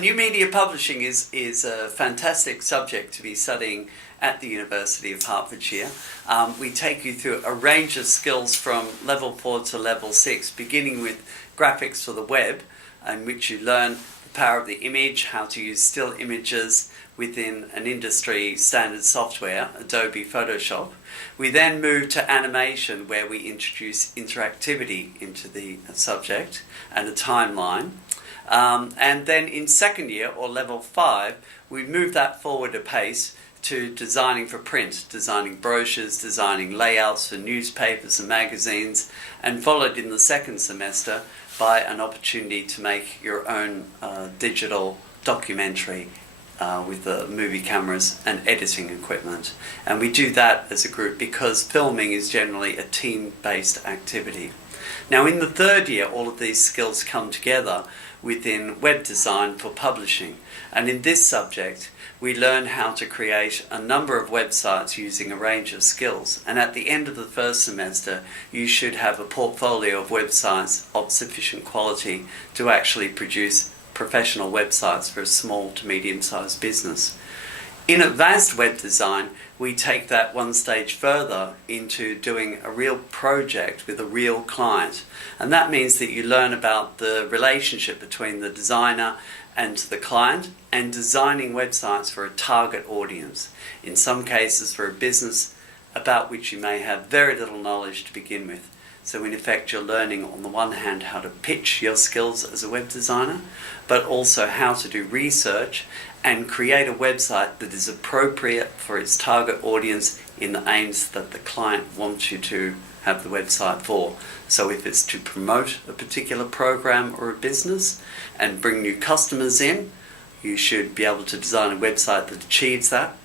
New media publishing is a fantastic subject to be studying at the University of Hertfordshire. We take you through a range of skills from level 4 to level 6, beginning with graphics for the web, in which you learn the power of the image, how to use still images within an industry standard software, Adobe Photoshop. We then move to animation, where we introduce interactivity into the subject and a timeline. And then in second year, or level 5, we move that forward a pace to designing for print, designing brochures, designing layouts for newspapers and magazines, and followed in the second semester by an opportunity to make your own digital documentary with the movie cameras and editing equipment. And we do that as a group because filming is generally a team-based activity. Now in the third year, all of these skills come together within web design for publishing. And in this subject, we learn how to create a number of websites using a range of skills. And at the end of the first semester, you should have a portfolio of websites of sufficient quality to actually produce professional websites for a small to medium-sized business. In advanced web design, we take that one stage further into doing a real project with a real client. And that means that you learn about the relationship between the designer and the client, and designing websites for a target audience. In some cases for a business about which you may have very little knowledge to begin with. So in effect, you're learning on the one hand how to pitch your skills as a web designer, but also how to do research and create a website that is appropriate for its target audience in the aims that the client wants you to have the website for. So if it's to promote a particular program or a business and bring new customers in, you should be able to design a website that achieves that.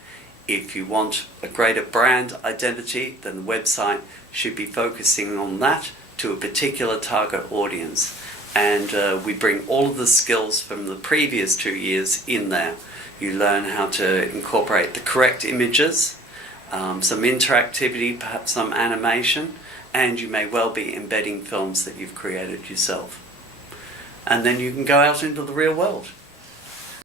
If you want a greater brand identity, then the website should be focusing on that to a particular target audience. And we bring all of the skills from the previous 2 years in there. You learn how to incorporate the correct images, some interactivity, perhaps some animation, and you may well be embedding films that you've created yourself. And then you can go out into the real world.